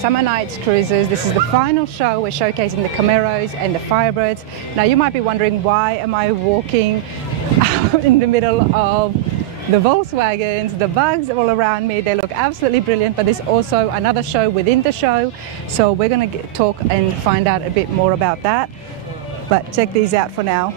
Somernites Cruises. This is the final show. We're showcasing the Camaros and the Firebirds. Now you might be wondering, why am I walking in the middle of the Volkswagens, the bugs all around me? They look absolutely brilliant, but there's also another show within the show. So we're going to talk and find out a bit more about that. But check these out for now.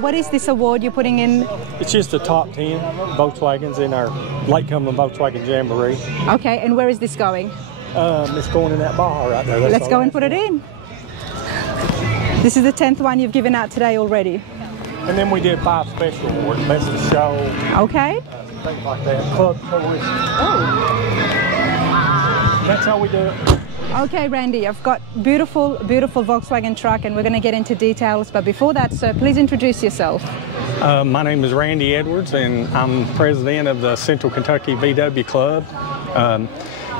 What is this award you're putting in? It's just the top 10 Volkswagens in our Latecombe Volkswagen Jamboree. Okay, and where is this going? It's going in that bar right there. Let's go and put it in. This is the 10th one you've given out today already. And then we did 5 special awards, best of show. Okay. Things like that, club toys. Oh. That's how we do it. Okay, Randy, I've got beautiful, beautiful Volkswagen truck, and we're going to get into details. But before that, sir, please introduce yourself. My name is Randy Edwards, and I'm president of the Central Kentucky VW Club.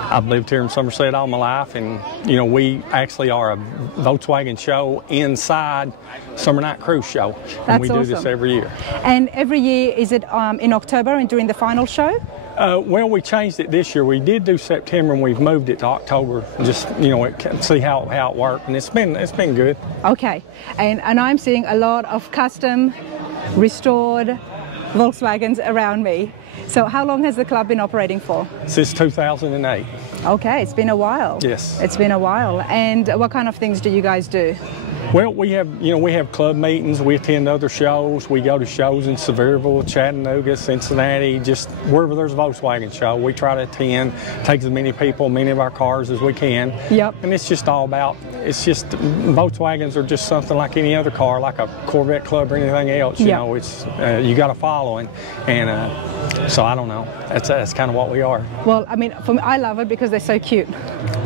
I've lived here in Somerset all my life, and you know, we actually are a Volkswagen show inside Somernites Cruise Show. And we do this every year. And every year, is it in October and during the final show? Well, we changed it this year. We did do September, and we've moved it to October. Just, you know, see how it worked, and it's been good. Okay, and I'm seeing a lot of custom, restored Volkswagens around me. So how long has the club been operating for? Since 2008. Okay, it's been a while. Yes. It's been a while. And what kind of things do you guys do? Well, we have club meetings, we attend other shows, we go to shows in Sevierville, Chattanooga, Cincinnati, just wherever there's a Volkswagen show, we try to attend, take as many people, many of our cars as we can. Yep. And it's just all about, Volkswagens are just something like any other car, like a Corvette club or anything else, you know, it's, you got a following, and so I don't know, that's kind of what we are. Well, I mean, for me, I love it because they're so cute.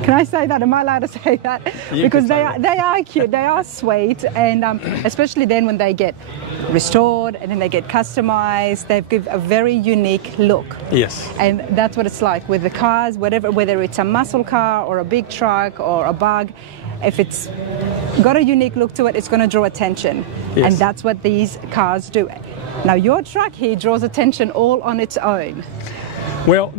Can I say that? Am I allowed to say that? Because they are cute, they are sweet, and especially then when they get restored and then they get customized, they give a very unique look. Yes. And that's what it's like with the cars, whether it's a muscle car or a big truck or a bug, if it's got a unique look to it, it's going to draw attention. Yes. And that's what these cars do. Now your truck here draws attention all on its own. Well,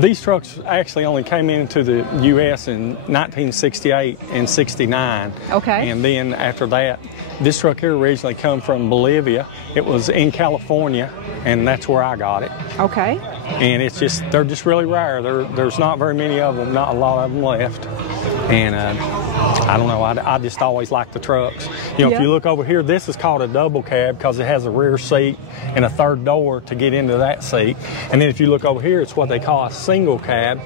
these trucks actually only came into the U.S. in 1968 and 69. Okay. And then after that, this truck here originally come from Bolivia. It was in California, and that's where I got it. Okay. And they're just really rare. There's not very many of them, not a lot of them left. And I don't know, I just always like the trucks. You know, if you look over here, this is called a double cab because it has a rear seat and a third door to get into that seat. And then if you look over here, it's what they call a single cab,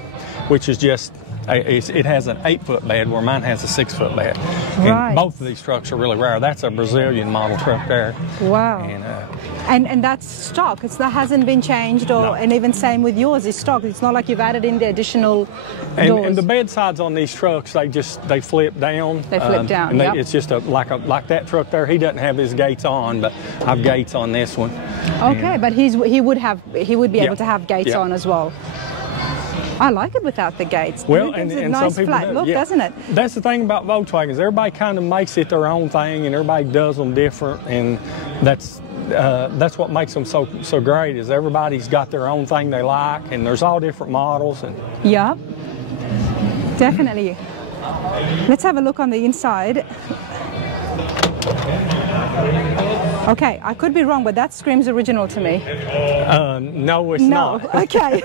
which is just, it has an 8-foot bed where mine has a 6-foot bed. Right. And both of these trucks are really rare. That's a Brazilian model truck there. Wow. And that's stock. That hasn't been changed, and even same with yours is stock. It's not like you've added in the additional doors. And the bed sides on these trucks, they flip down. They flip down. And it's just like that truck there. He doesn't have his gates on, but I've gates on this one. Okay, but he would be able to have gates on as well. I like it without the gates. Well, and a nice some people flat look, doesn't it? That's the thing about Volkswagens. Everybody kind of makes it their own thing, and everybody does them different, and that's what makes them so great. Is everybody's got their own thing they like, and there's all different models. And yeah, definitely. Let's have a look on the inside. Okay, I could be wrong, but that screams original to me. No, it's not. Okay.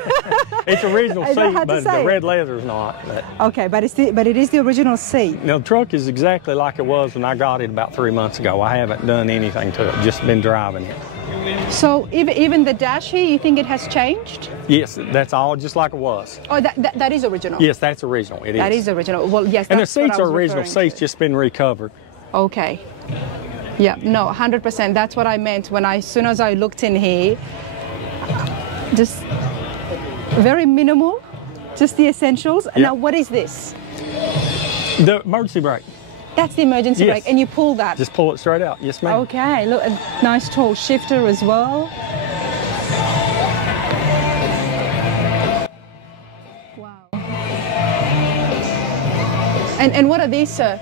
It's original seat, but the red leather's not. Okay, but it is the original seat. Now, the truck is exactly like it was when I got it about 3 months ago. I haven't done anything to it, just been driving it. So even the dash here, you think it has changed? Yes, that's all just like it was. Oh, that is original? Yes, that's original. It is. That is original. Well, yes, and the seats are original seats, just been recovered. Okay. Yeah, no, 100%. That's what I meant when as soon as I looked in here. Just very minimal, Just the essentials. Yep. Now, what is this? The emergency brake. That's the emergency Yes. brake, and you pull that. Just pull it straight out. Yes, ma'am. Okay, look, a nice tall shifter as well. Wow. And what are these, sir?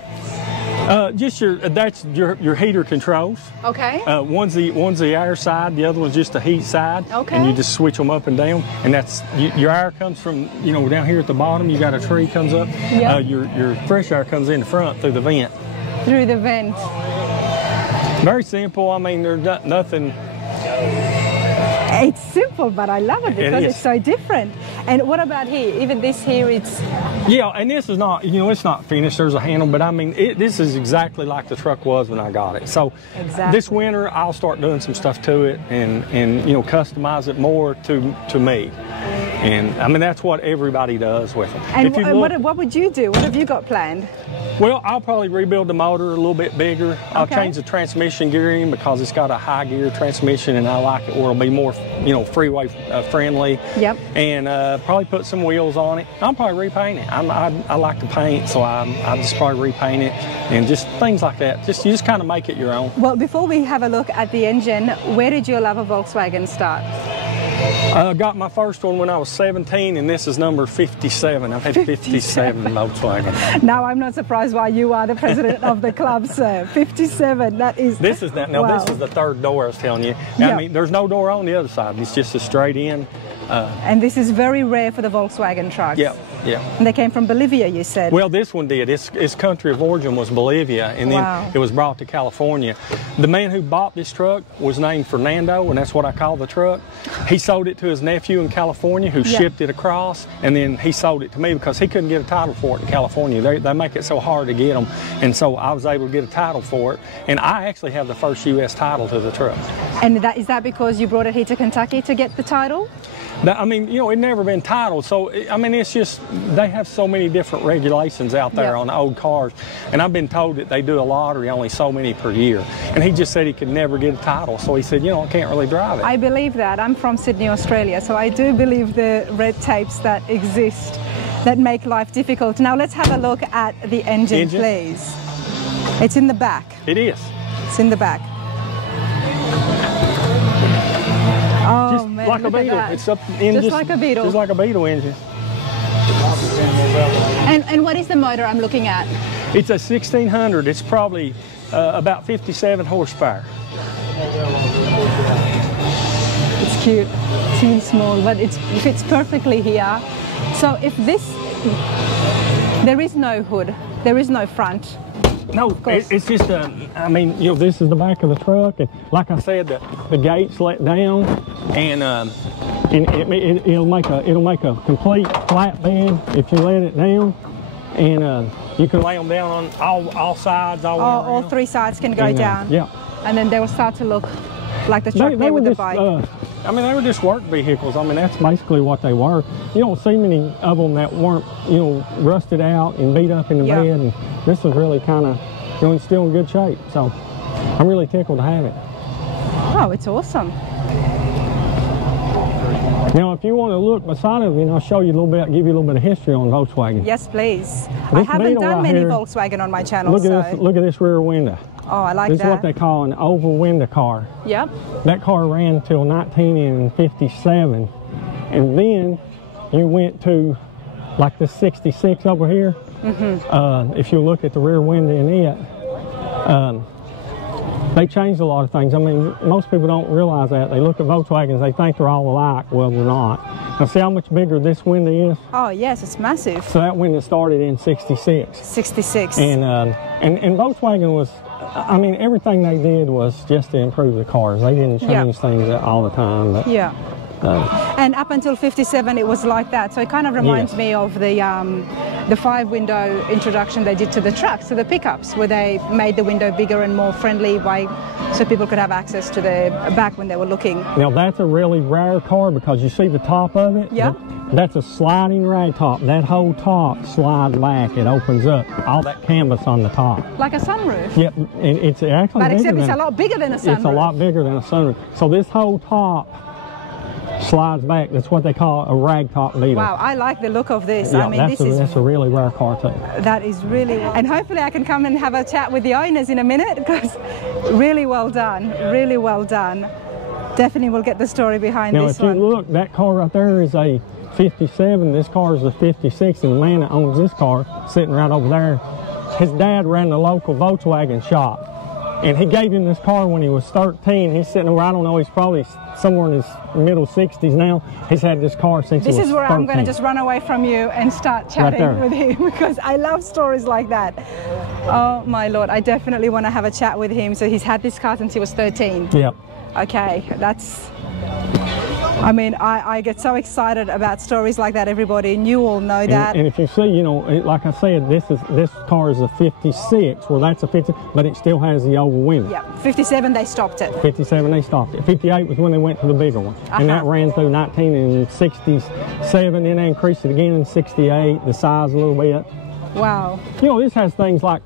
Just that's your heater controls. Okay. One's the air side, the other one's just the heat side. Okay. And you just switch them up and down, and that's your air comes from down here at the bottom. You got a tree comes up. Yeah. Your fresh air comes in the front through the vent. Through the vent. Very simple. I mean, there's nothing. It's simple, but I love it because it's so different. And what about here? Even this here, it's... Yeah, and this is not, it's not finished. There's a handle, but I mean, this is exactly like the truck was when I got it. So this winter, I'll start doing some stuff to it and customize it more to me. And I mean, that's what everybody does with them. And what would you do? What have you got planned? Well, I'll probably rebuild the motor a little bit bigger. I'll change the transmission gearing because it's got a high gear transmission, and I like it where it'll be more, freeway friendly. Yep. And probably put some wheels on it. I'll probably repaint it. I like to paint, so I'll just probably repaint it and just things like that. You just kind of make it your own. Well, before we have a look at the engine, where did your love of Volkswagen start? I got my first one when I was 17, and this is number 57. I've had 57 Volkswagen. Now, I'm not surprised why you are the president of the club, sir. 57, that is... This is the third door I was telling you. Yep. I mean, there's no door on the other side. It's just a straight in. And this is very rare for the Volkswagen trucks. Yeah, yeah. And they came from Bolivia, you said? Well, this one did. Its country of origin was Bolivia, and then it was brought to California. The man who bought this truck was named Fernando, and that's what I call the truck. He sold it to his nephew in California, who shipped it across, and then he sold it to me because he couldn't get a title for it in California. They make it so hard to get them, and so I was able to get a title for it, and I actually have the first U.S. title to the truck. And is that because you brought it here to Kentucky to get the title? I mean, it'd never been titled, so, I mean, it's just, they have so many different regulations out there on the old cars, and I've been told that they do a lottery, only so many per year, and he just said he could never get a title, so he said, I can't really drive it. I believe that. I'm from Sydney, Australia, so I do believe the red tapes that exist that make life difficult. Now, let's have a look at the engine, please. It's in the back. It is. It's in the back. Oh, just man, like a Beetle. It's up in just like a Beetle. Just like a Beetle engine. And what is the motor I'm looking at? It's a 1600. It's probably about 57 horsepower. It's cute. It seems small, but it fits perfectly here. So if there is no hood, there is no front. No, it's just I mean, this is the back of the truck, and like I said, the gates let down, and it'll make a complete flat bed if you let it down, and you can lay them down on all sides, all three sides can go down. Yeah, and then they will start to look like the truck there with the bike. I mean, they were just work vehicles. I mean, that's basically what they were. You don't see many of them that weren't, rusted out and beat up in the bed. And this was really kind of, still in good shape. So I'm really tickled to have it. Oh, it's awesome. Now, if you want to look beside of me, I'll show you a little bit, give you a little bit of history on Volkswagen. Yes, please. I haven't done many Volkswagen on my channel. Look at this rear window. Oh, I like that. This is what they call an oval window car. Yep. That car ran until 1957. And then you went to like the 66 over here. Mm-hmm. If you look at the rear window in it, they changed a lot of things. I mean, most people don't realize that. They look at Volkswagens, they think they're all alike. Well, they're not. Now, see how much bigger this window is? Oh, yes, it's massive. So that window started in 66. 66. And Volkswagen was, I mean, everything they did was just to improve the cars. They didn't change things all the time. But, and up until 57, it was like that. So it kind of reminds me of the 5-window introduction they did to the trucks, to the pickups, where they made the window bigger and more friendly so people could have access to the back when they were looking. Now, that's a really rare car because you see the top of it? Yeah. That's a sliding rag top. That whole top slides back. It opens up. All that canvas on the top. Like a sunroof? Yep. It's actually But except it's a lot bigger than a sunroof. It's a lot bigger than a sunroof. So this whole top slides back. That's what they call a ragtop beetle. Wow, I like the look of this. Yeah, I mean, that's a really rare car too. That is really, and hopefully I can come and have a chat with the owners in a minute, because really well done, really well done. Definitely will get the story behind this one. Now, if you look, that car right there is a 57. This car is a 56, and the man that owns this car, sitting right over there, his dad ran the local Volkswagen shop. And he gave him this car when he was 13. He's sitting over, I don't know, he's probably somewhere in his middle 60s now. He's had this car since he was 13. This is where I'm going to just run away from you and start chatting with him, because I love stories like that. Oh my Lord, I definitely want to have a chat with him. So he's had this car since he was 13. Yep. Okay, that's... I mean, I get so excited about stories like that, everybody, and you all know that. And if you see, you know, like I said, this car is a 56. Well, that's a 50, but it still has the oval window. Yeah, 57 they stopped it. 57 they stopped it. 58 was when they went to the bigger one. And that ran through 1967, then they increased it again in 68, the size a little bit. Wow. You know, this has things like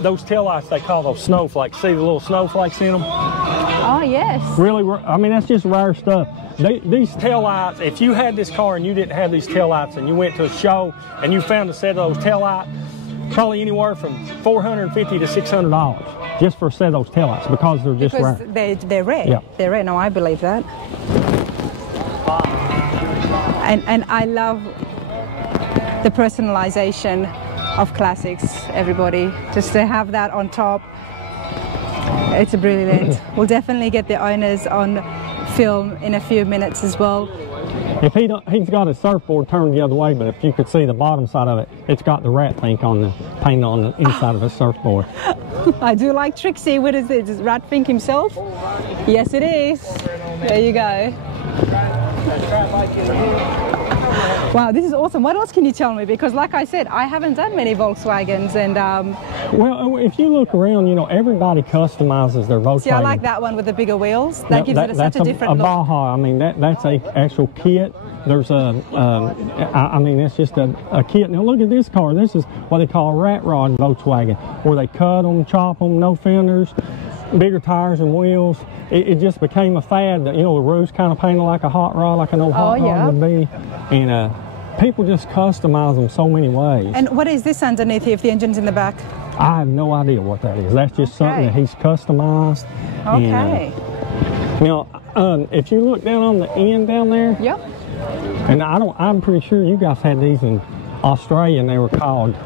those taillights, they call those snowflakes. See the little snowflakes in them? Oh, yes. Really, I mean, that's just rare stuff. These taillights, if you had this car and you didn't have these taillights and you went to a show and you found a set of those taillights, probably anywhere from $450 to $600 just for a set of those taillights, because they're just rare. They're rare. Yeah. They're rare. No, I believe that. And I love the personalization of classics, everybody. Just to have that on top, it's brilliant. We'll definitely get the owners on film in a few minutes as well. If he's got his surfboard turned the other way, but if you could see the bottom side of it, it's got the rat paint on the inside of his surfboard. I do like Trixie. What is it? Is Rat Fink himself? Yes, it is. There you go. Wow, this is awesome. What else can you tell me? Because like I said, I haven't done many Volkswagens, and well, if you look around, you know, everybody customizes their Volkswagen. See, I like that one with the bigger wheels. That gives it such a different look. Baja. I mean, that's a actual kit. There's I mean, it's just a kit. Now look at this car. This is what they call a rat rod Volkswagen, where they cut them, chop them, no fenders, bigger tires and wheels. It just became a fad that, you know, the roof's kind of painted like a hot rod, like an old hot rod would be. And people just customize them so many ways. And what is this underneath here if the engine's in the back? I have no idea what that is. That's just something that he's customized. Okay. And, now, if you look down on the end down there. Yep. And I'm pretty sure you guys had these in Australia, and they were called,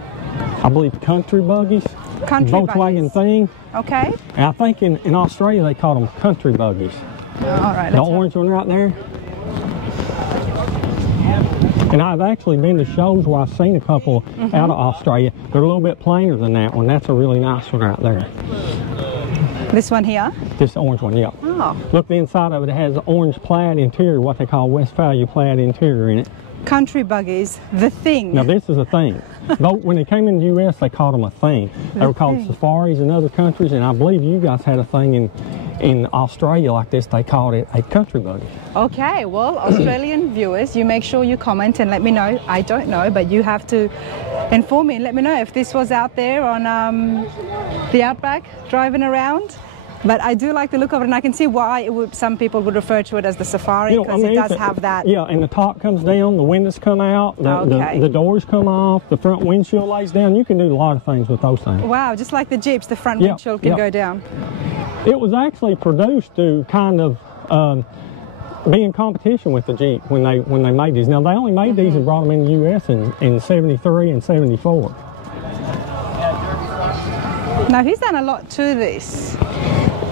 I believe, country buggies. Country Volkswagen buggies. thing. Okay. And I think in Australia they call them country buggies. All right. The orange one right there. And I've actually been to shows where I've seen a couple out of Australia. They're a little bit plainer than that one. That's a really nice one right there. This one here? This orange one, yeah. Oh. Look, the inside of it, it has an orange plaid interior, what they call Westphalia plaid interior in it. Country buggies, the thing. Now this is a thing. Though when they came in the US, they called them a thing. They were called safaris in other countries, and I believe you guys had a thing in Australia like this. They called it a country buggy. Okay, well, Australian viewers, you make sure you comment and let me know. I don't know, but you have to inform me and let me know if this was out there on the Outback driving around. But I do like the look of it, and I can see why some people would refer to it as the Safari, because it does have that. Yeah, and the top comes down, the windows come out, the doors come off, the front windshield lays down. You can do a lot of things with those things. Wow, just like the Jeeps, the front windshield can go down. It was actually produced to kind of be in competition with the Jeep when they made these. Now, they only made these and brought them in the U.S. in 73 and 74. Now, he's done a lot to this.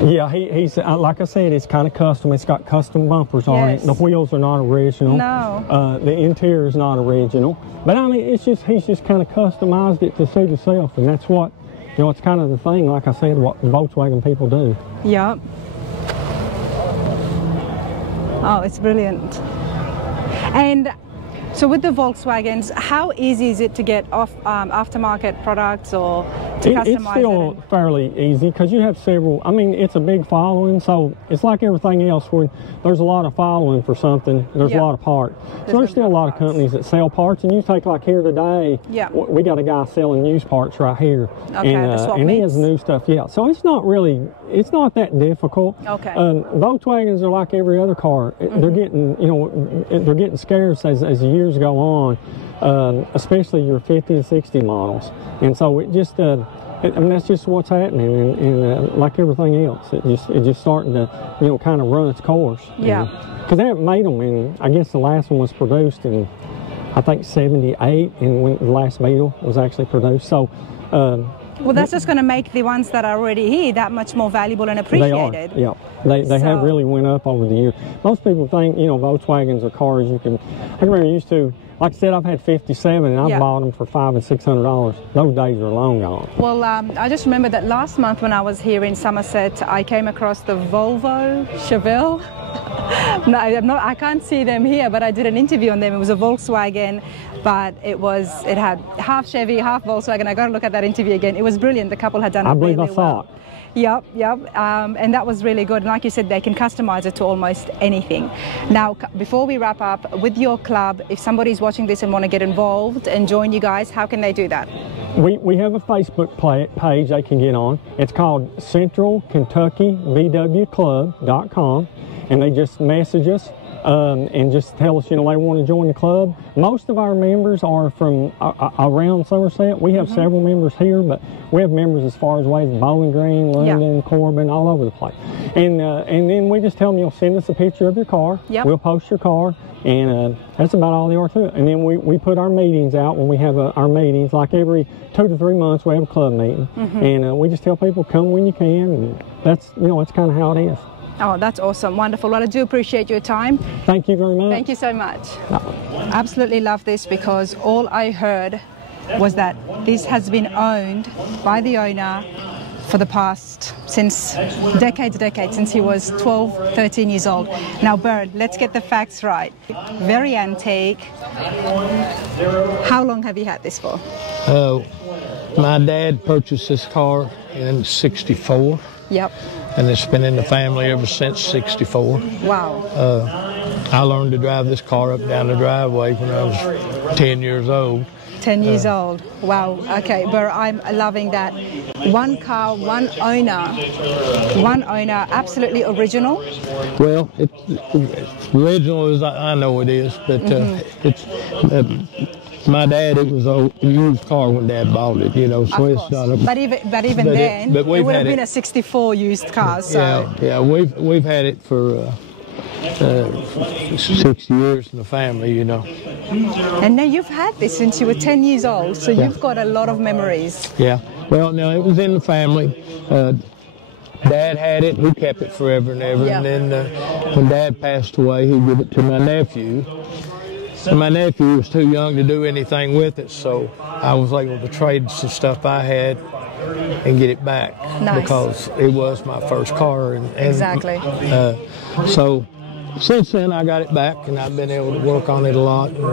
Yeah, he's like I said, it's kind of custom. It's got custom bumpers on it. The wheels are not original. No. The interior is not original. But I mean, he's just kind of customized it to suit himself, and that's what, you know, it's kind of the thing, like I said, what Volkswagen people do. Yep. Oh, it's brilliant. And so with the Volkswagens, how easy is it to get aftermarket products or to customize It's still it? fairly easy because you have several. I mean, it's a big following, so it's like everything else where there's a lot of following for something. There's a lot of parts. So there's still a lot of companies that sell parts, and you take like here today. Yeah. We got a guy selling used parts right here, okay, and he has new stuff. Yeah. So it's not really. It's not that difficult. Okay. Volkswagens are like every other car. They're getting, they're getting scarce as the years go on, especially your 50 and 60 models. And so it just, I mean, that's just what's happening, and like everything else, it just starting to, kind of run its course. Yeah. Because they haven't made them, and I guess the last one was produced in, I think, '78, and when the last Beetle was actually produced. So. Well, that's just going to make the ones that are already here that much more valuable and appreciated. They are, yeah. They have really went up over the years. Most people think, Volkswagens are cars I remember used to, like I said, I've had 57 and I've bought them for $500 and $600. Those days are long gone. Well, I just remember that last month when I was here in Somerset, I came across the Volvo Chevelle. No, I can't see them here, but I did an interview on them. It was a Volkswagen, but it had half Chevy, half Volkswagen. I got to look at that interview again. It was brilliant. The couple had done it really well. I believe I saw it. Yep. And that was really good. And like you said, they can customize it to almost anything. Now, before we wrap up, with your club, if somebody's watching this and want to get involved and join you guys, how can they do that? We have a Facebook page they can get on. It's called Central Kentucky VW and they just message us and just tell us, they want to join the club. Most of our members are from around Somerset. We have several members here, but we have members as far as ways as Bowling Green, London, Corbin, all over the place. And then we just tell them, send us a picture of your car. Yep. We'll post your car, and that's about all there are to it. And then we put our meetings out when we have our meetings. Like every 2 to 3 months, we have a club meeting, and we just tell people, come when you can. And that's that's kind of how it is. Oh, that's awesome. Wonderful. Well, I do appreciate your time. Thank you very much. Thank you so much. Absolutely love this, because all I heard was that this has been owned by the owner for the past, since decades, since he was 12, 13 years old. Now, Bert, let's get the facts right. Very antique. How long have you had this for? My dad purchased this car in '64. Yep. And it's been in the family ever since '64. Wow. I learned to drive this car up and down the driveway when I was 10 years old. 10 years old. Wow. Okay, but I'm loving that. One car, one owner, absolutely original. Well, it's original as I know it is, but it's. My dad, it was a used car when Dad bought it, so it's not a... But even then, it would have been a '64 used car, so... Yeah, we've had it for 6 years in the family, And now you've had this since you were 10 years old, so you've got a lot of memories. Yeah, well, no, it was in the family. Dad had it, he kept it forever and ever, and then when Dad passed away, he gave it to my nephew. And my nephew was too young to do anything with it, so I was able to trade some stuff I had and get it back. Nice. Because it was my first car. Exactly. So since then I got it back, and I've been able to work on it a lot and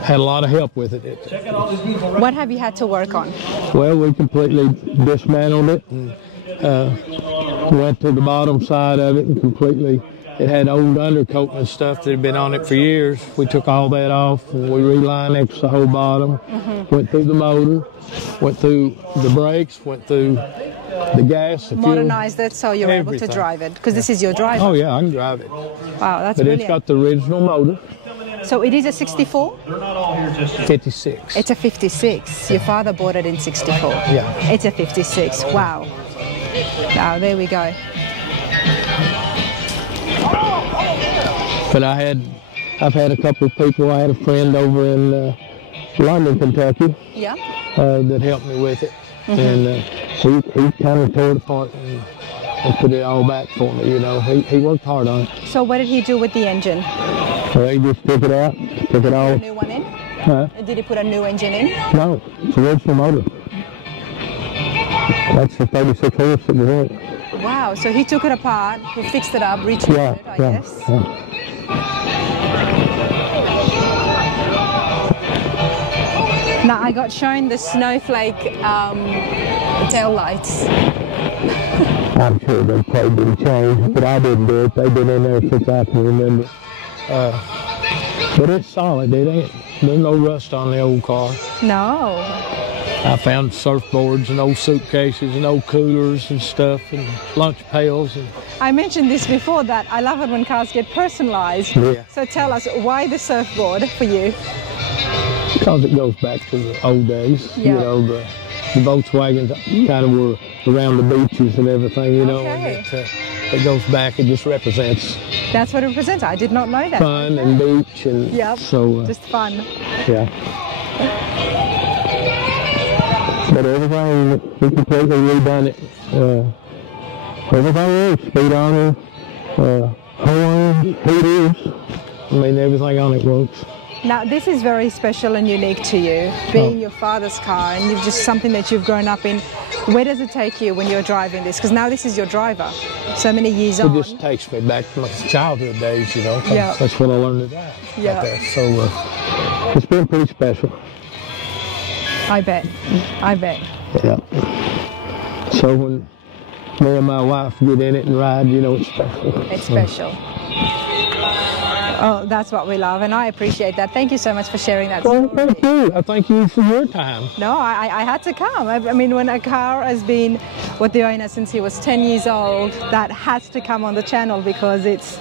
had a lot of help with it. What have you had to work on? Well, we completely dismantled it and went to the bottom side of it and completely... It had old undercoat and stuff that had been on it for years. We took all that off and we relinexed the whole bottom. Went through the motor, went through the brakes, went through the gas, the fuel. Modernized it so you're able to drive it, because this is your driver. Oh yeah, I can drive it. Wow, that's but brilliant. It's got the original motor. So it is a '64? 56. It's a '56. Your father bought it in '64. Yeah. It's a '56. Wow. Now there we go. But I've had a couple of people. I had a friend over in London, Kentucky, that helped me with it, and he kind of tore it apart and put it all back for me. He worked hard on it. So what did he do with the engine? Well, he just took it out, took it all. Put a new one in? Huh? Did he put a new engine in? No, it's the original motor. That's the 36 horse that was in it. Wow, so he took it apart, he fixed it up, retuned it, I guess. Yeah. Now I got shown the snowflake tail lights. I'm sure they probably didn't change, but I didn't do it. They've been in there since I can remember. But it's solid. It ain't. There's no rust on the old car. No. I found surfboards and old suitcases and old coolers and stuff and lunch pails. And I mentioned this before that I love it when cars get personalized. Yeah. So tell us, why the surfboard for you? Because it goes back to the old days. Yeah. You know, the Volkswagens kind of were around the beaches and everything, you know. Okay. And it goes back, it just represents That's what it represents. I did not know that. fun and beach and Yep. so Just fun. yeah. But everything, we completely redone it. Everything else, speedometer, horn, heaters, I mean everything on it works. Now this is very special and unique to you, being your father's car, and you've just something that you've grown up in. Where does it take you when you're driving this? Because now this is your driver, so many years on. It just takes me back to my childhood days, you know. 'Cause Yeah. that's when I learned to drive. Yeah. Like that. So it's been pretty special. I bet. I bet. Yeah. So when me and my wife get in it and ride, you know, it's special. It's special. Oh, that's what we love, and I appreciate that. Thank you so much for sharing that story. Well, thank you. I thank you for your time. No, I had to come. I mean, when a car has been with the owner since he was 10 years old, that has to come on the channel because it's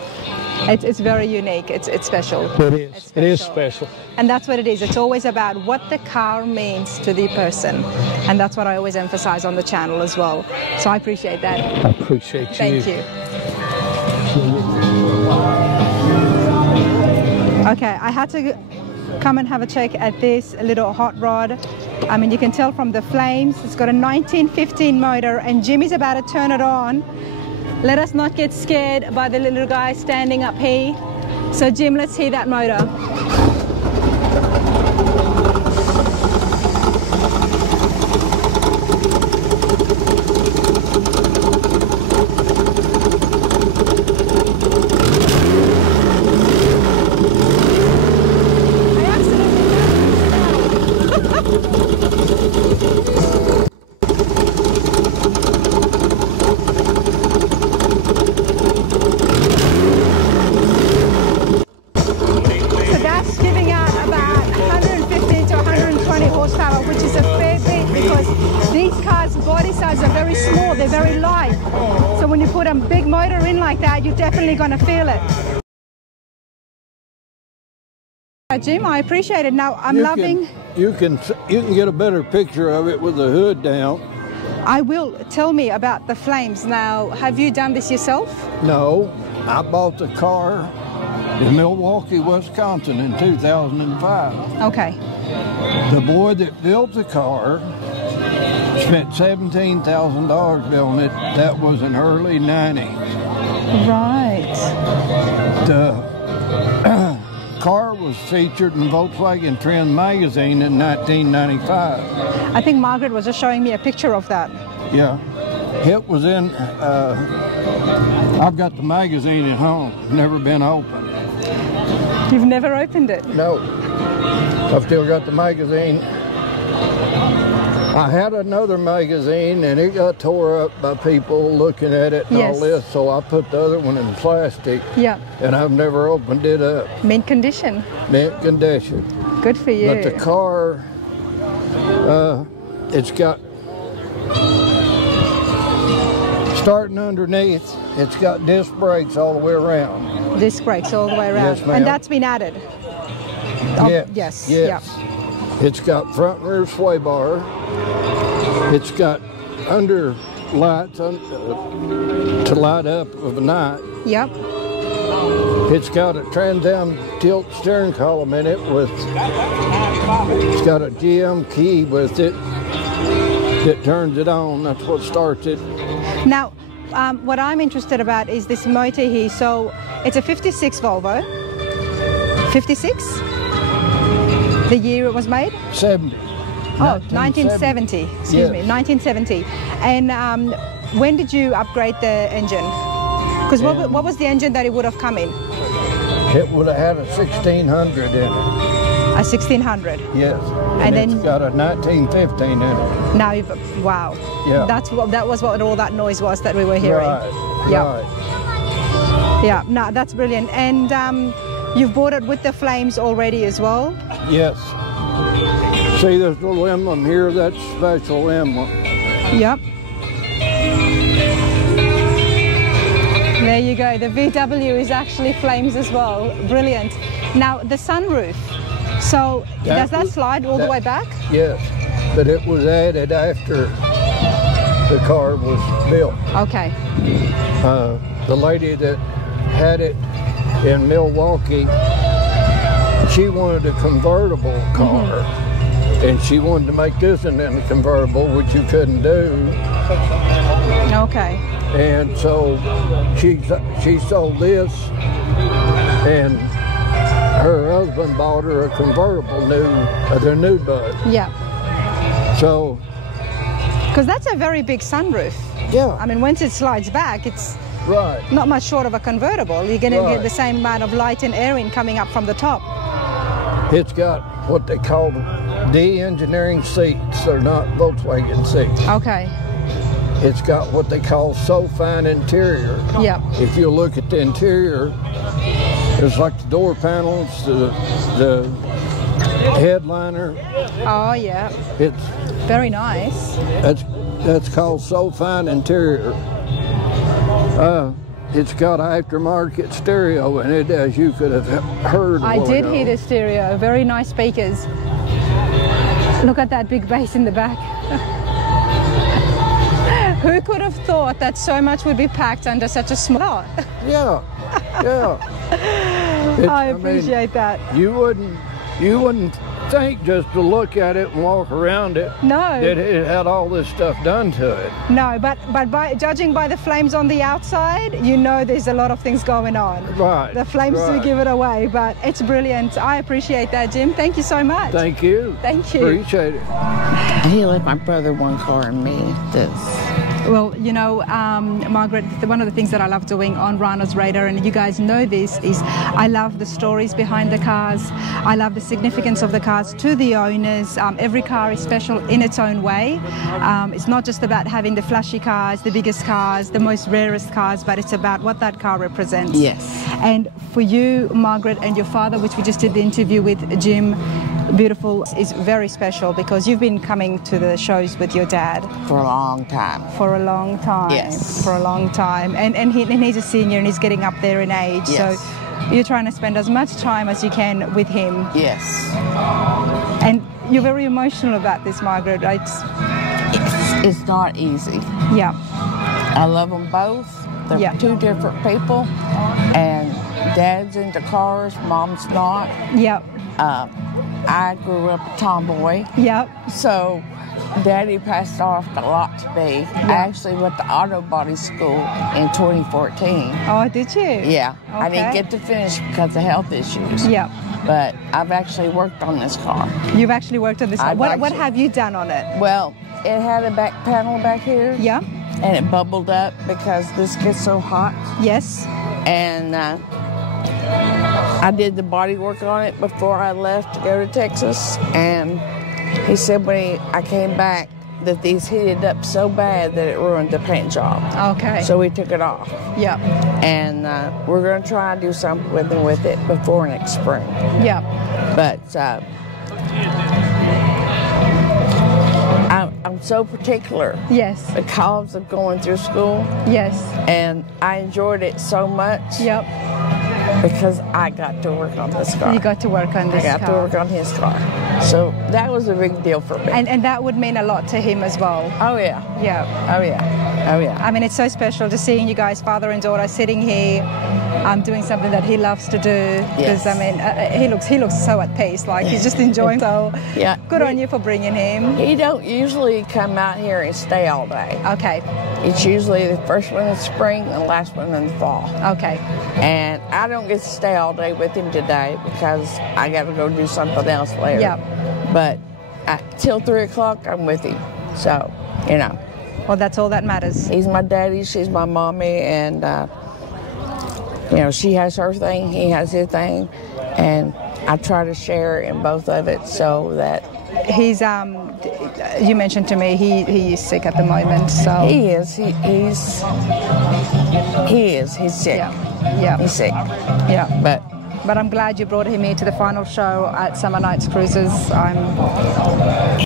very unique. It's special. It is. It's It is special. special. And that's what it is. It's always about what the car means to the person. And that's what I always emphasize on the channel as well. So I appreciate that. I appreciate you. Thank you. Okay, I had to come and have a check at this little hot rod. I mean, you can tell from the flames, it's got a 1915 motor, and Jimmy's about to turn it on. Let us not get scared by the little guy standing up here. So Jim, let's hear that motor. You're definitely going to feel it. Jim, I appreciate it. Now I'm loving. You can get a better picture of it with the hood down. I will. Tell me about the flames. Now, have you done this yourself? No, I bought the car in Milwaukee, Wisconsin in 2005. Okay. The boy that built the car spent $17,000 building it. That was in early 90s. Right. The car was featured in Volkswagen Trend magazine in 1995. I think Margaret was just showing me a picture of that. Yeah. It was in, I've got the magazine at home, never been opened. You've never opened it? No. I've still got the magazine. I had another magazine and it got tore up by people looking at it and all this, so I put the other one in plastic. Yeah. And I've never opened it up. Mint condition. Mint condition. Good for you. But the car, it's got, starting underneath, it's got disc brakes all the way around. Disc brakes all the way around. Yes, ma'am. And that's been added? Yes. Yes. Yeah. It's got front and rear sway bar. It's got under lights to light up of the night. Yep. It's got a Trans Am tilt steering column in it with, it's got a GM key with it that turns it on. That's what starts it. Now, what I'm interested about is this motor here. So it's a 56 Volvo. 56? The year it was made? 70. Oh, 1970. Excuse me, 1970. And when did you upgrade the engine? Because what was the engine that it would have come in? It would have had a 1600 in it. A 1600. Yes. And it's then got a 1915 in it. now you've, wow. Yeah. That was what all that noise was that we were hearing. Right. Yeah. Right. Yeah. No, that's brilliant. And you've bought it with the flames already as well. Yes. See this little emblem here? That's special emblem. Yep. There you go. The VW is actually flames as well. Brilliant. Now the sunroof. So does that slide all the way back? Yes, but it was added after the car was built. Okay. The lady that had it in Milwaukee, she wanted a convertible car, and she wanted to make this into a convertible, which you couldn't do. Okay. And so she sold this, and her husband bought her a convertible the new bug. Yeah. So. Because that's a very big sunroof. Yeah. I mean, once it slides back, it's right. Not much short of a convertible. You're going to get the same amount of light and air in coming up from the top. It's got what they call de-engineering seats. They're not Volkswagen seats. Okay. It's got what they call so fine interior. Yeah. If you look at the interior, it's like the door panels, the headliner. Oh yeah. It's very nice. That's called so fine interior. It's got aftermarket stereo in it, as you could have heard. I did hear the stereo. Very nice speakers. Look at that big bass in the back. Who could have thought that so much would be packed under such a small lot? Yeah, yeah. I appreciate that. You wouldn't think just to look at it and walk around it. No. That it had all this stuff done to it. No, but judging by the flames on the outside, you know there's a lot of things going on. Right. The flames do give it away, but it's brilliant. I appreciate that, Jim. Thank you so much. Thank you. Thank you. Appreciate it. He let my brother one car and me this. Well, you know, Margaret, one of the things that I love doing on Rhino's Radar, and you guys know this, is I love the stories behind the cars. I love the significance of the cars to the owners. Every car is special in its own way. It's not just about having the flashy cars, the biggest cars, the most rarest cars, but it's about what that car represents. Yes. And for you, Margaret, and your father, which we just did the interview with, Jim, Beautiful, is very special because you've been coming to the shows with your dad. For a long time. For a long time. Yes. For a long time. And he's a senior and he's getting up there in age. Yes. So you're trying to spend as much time as you can with him. Yes. And you're very emotional about this, Margaret. It's not easy. Yeah. I love them both. They're two different people. And Dad's into cars, Mom's not. Yep. I grew up a tomboy. Yep. So Daddy passed off a lot to me. I actually went to auto body school in 2014. Oh, did you? Yeah. Okay. I didn't get to finish because of health issues. Yeah. But I've actually worked on this car. You've actually worked on this car. What have you done on it? Well, it had a back panel back here. Yeah. And it bubbled up because this gets so hot. Yes. And I did the body work on it before I left to go to Texas. And he said when I came back that these heated up so bad that it ruined the paint job. Okay. So we took it off. Yeah. And we're going to try and do something with it before next spring. Yeah. But I'm so particular. Yes. Because of going through school. Yes. And I enjoyed it so much. Yep. Because I got to work on this car. You got to work on this car. I got to work on his car. So that was a big deal for me. And that would mean a lot to him as well. Oh, yeah. Yeah. Oh, yeah. Oh, yeah. I mean, it's so special just seeing you guys, father and daughter, sitting here, doing something that he loves to do. Because, Yes. I mean, he looks so at peace, like he's just enjoying. So yeah. Good on you for bringing him. He don't usually come out here and stay all day. Okay. It's usually the first one in the spring and the last one in the fall. Okay. And I don't get to stay all day with him today because I got to go do something else later. Yeah. But till 3 o'clock, I'm with him. So, you know. Well, that's all that matters. He's my daddy, she's my mommy, and, you know, she has her thing, he has his thing. And I try to share in both of it so that He's you mentioned to me he is sick at the moment, so he is. He's sick. Yeah. He's sick. Yeah. But I'm glad you brought him here to the final show at Somernites Cruises. I'm